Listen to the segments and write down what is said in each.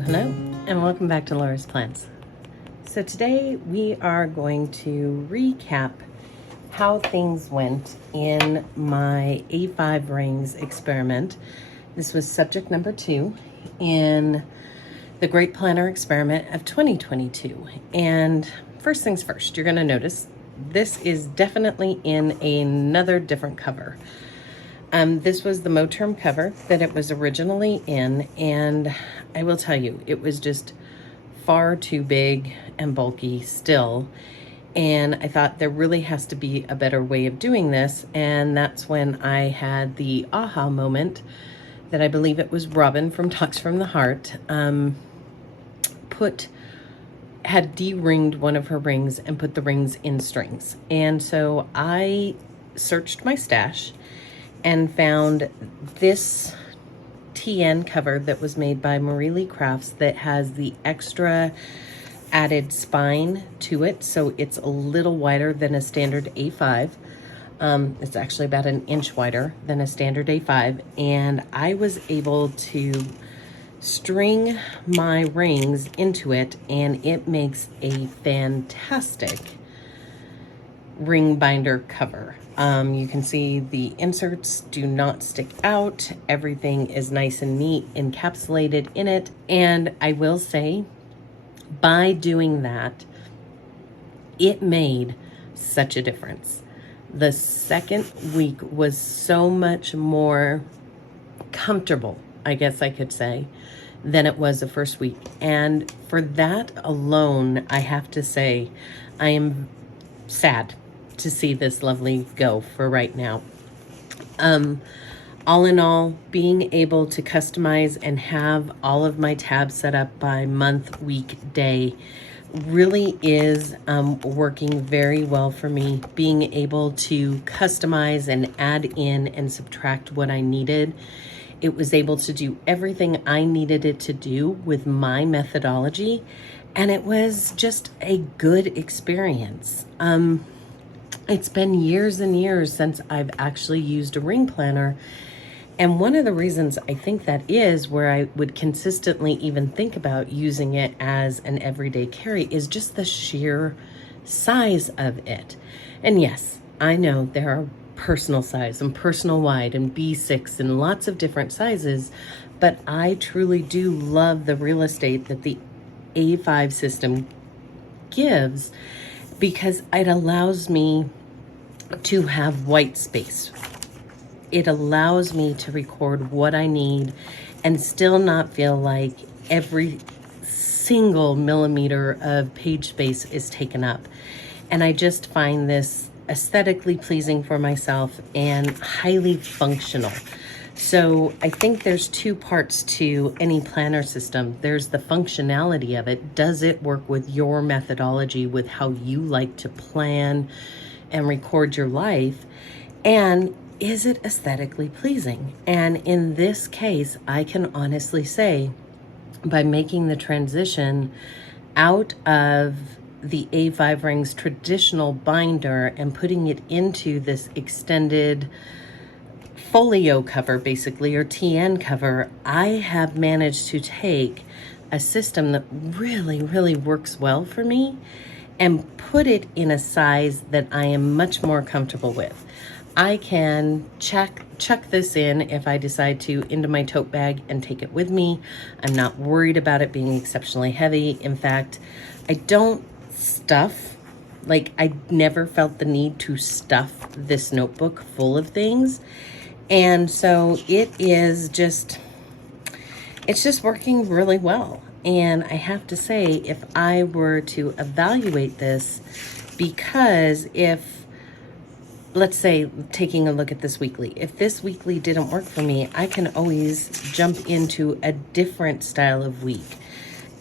Hello, and welcome back to Lora's Plants. So today we are going to recap how things went in my A5 rings experiment. This was subject number 2 in the Great Planner Experiment of 2022. And first things first, you're going to notice this is definitely in another different cover. This was the Moterm cover that it was originally in, and I will tell you, it was just far too big and bulky still. And I thought there really has to be a better way of doing this. And that's when I had the aha moment that I believe it was Robin from Talks from the Heart, had de-ringed one of her rings and put the rings in strings. And so I searched my stash and found this TN cover that was made by Marie Lee Crafts that has the extra added spine to it. So it's a little wider than a standard A5. It's actually about an inch wider than a standard A5. And I was able to string my rings into it, and it makes a fantastic ring binder cover. You can see the inserts do not stick out. Everything is nice and neat, encapsulated in it. And I will say, by doing that, it made such a difference. The second week was so much more comfortable, I guess I could say, than it was the first week. And for that alone, I have to say, I am sad to see this lovely go for right now. All in all, being able to customize and have all of my tabs set up by month, week, day really is working very well for me. Being able to customize and add in and subtract what I needed. It was able to do everything I needed it to do with my methodology, and it was just a good experience. It's been years and years since I've actually used a ring planner. And one of the reasons I think that is where I would consistently even think about using it as an everyday carry is just the sheer size of it. And yes, I know there are personal size and personal wide and B6 and lots of different sizes, but I truly do love the real estate that the A5 system gives, because it allows me to have white space. It allows me to record what I need and still not feel like every single millimeter of page space is taken up. And I just find this aesthetically pleasing for myself and highly functional. So I think there's two parts to any planner system. There's the functionality of it. Does it work with your methodology, with how you like to plan and record your life? And is it aesthetically pleasing? And in this case, I can honestly say, by making the transition out of the A5 rings traditional binder and putting it into this extended folio cover, basically, or TN cover, I have managed to take a system that really, really works well for me and put it in a size that I am much more comfortable with. I can chuck this in, if I decide to, into my tote bag and take it with me. I'm not worried about it being exceptionally heavy. In fact, I don't stuff, like I never felt the need to stuff this notebook full of things. And so it's just working really well. And I have to say, if I were to evaluate this, because if, let's say, taking a look at this weekly, if this weekly didn't work for me, I can always jump into a different style of week,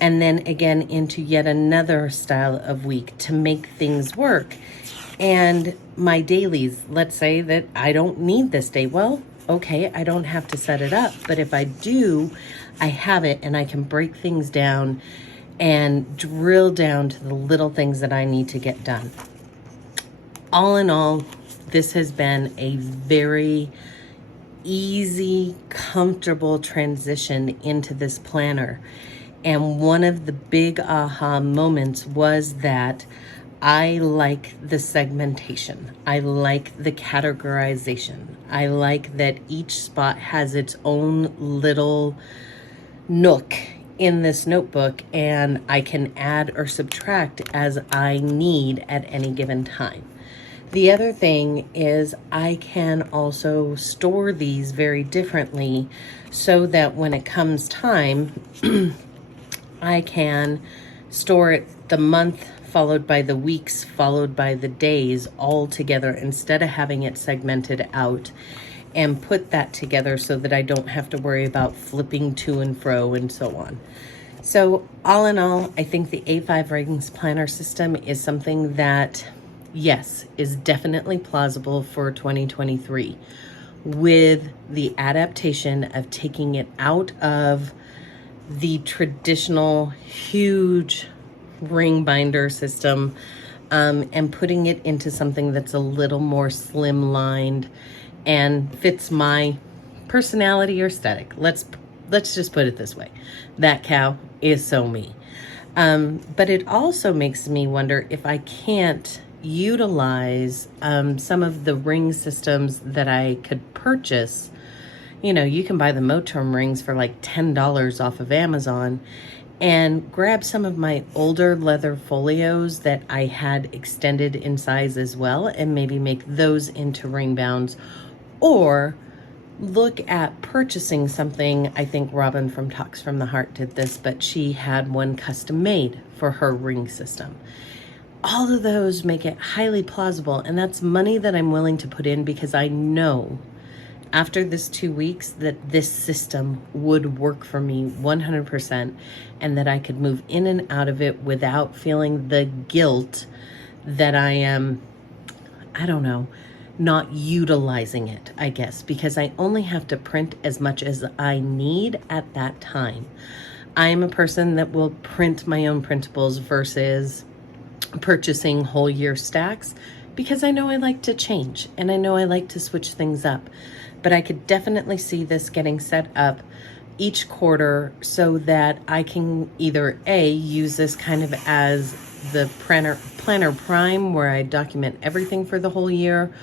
and then again into yet another style of week to make things work. And my dailies, let's say that I don't need this day. Well, okay, I don't have to set it up. But if I do, I have it, and I can break things down and drill down to the little things that I need to get done. All in all, this has been a very easy, comfortable transition into this planner. And one of the big aha moments was that I like the segmentation. I like the categorization. I like that each spot has its own little nook in this notebook, and I can add or subtract as I need at any given time. The other thing is I can also store these very differently so that when it comes time, I can store it the month followed by the weeks followed by the days all together instead of having it segmented out, and put that together so that I don't have to worry about flipping to and fro and so on. So all in all, I think the A5 Rings Planner system is something that, yes, is definitely plausible for 2023, with the adaptation of taking it out of the traditional huge ring binder system, and putting it into something that's a little more slimlined and fits my personality or aesthetic. Let's just put it this way. That cow is so me. But it also makes me wonder if I can't utilize some of the ring systems that I could purchase. You know, you can buy the Moterm rings for like $10 off of Amazon, and grab some of my older leather folios that I had extended in size as well, and maybe make those into ring bounds, or look at purchasing something. I think Robin from Talks from the Heart did this, but she had one custom made for her ring system. All of those make it highly plausible, and that's money that I'm willing to put in because I know after this 2 weeks that this system would work for me 100%, and that I could move in and out of it without feeling the guilt that I am, I don't know, not utilizing it, I guess, because I only have to print as much as I need at that time. I'm a person that will print my own printables versus purchasing whole year stacks, because I know I like to change and I know I like to switch things up. But I could definitely see this getting set up each quarter so that I can either A, use this kind of as the planner prime where I document everything for the whole year,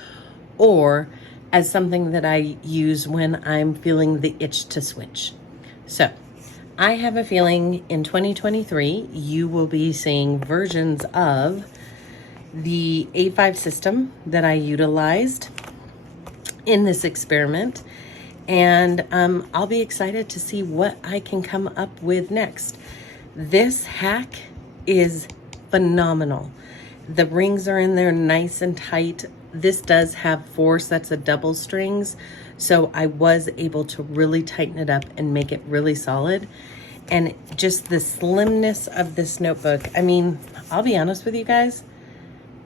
or as something that I use when I'm feeling the itch to switch. So I have a feeling in 2023, you will be seeing versions of the A5 system that I utilized in this experiment, and I'll be excited to see what I can come up with next. This hack is phenomenal. The rings are in there nice and tight. This does have 4 sets of double strings, so I was able to really tighten it up and make it really solid. And just the slimness of this notebook, I mean, I'll be honest with you guys,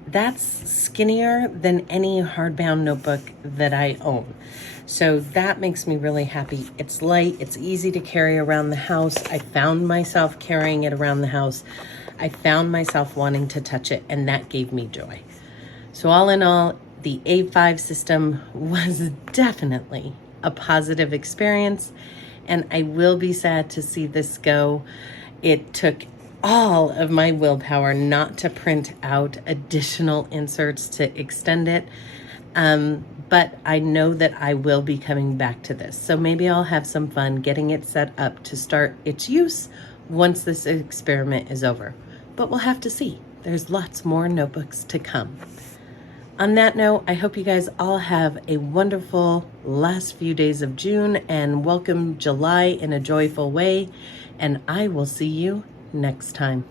that's skinnier than any hardbound notebook that I own. So that makes me really happy. It's light, it's easy to carry around the house. I found myself carrying it around the house. I found myself wanting to touch it, and that gave me joy. So all in all, the A5 system was definitely a positive experience, and I will be sad to see this go. It took all of my willpower not to print out additional inserts to extend it. But I know that I will be coming back to this. So maybe I'll have some fun getting it set up to start its use once this experiment is over. But we'll have to see. There's lots more notebooks to come. On that note, I hope you guys all have a wonderful last few days of June and welcome July in a joyful way. And I will see you next time.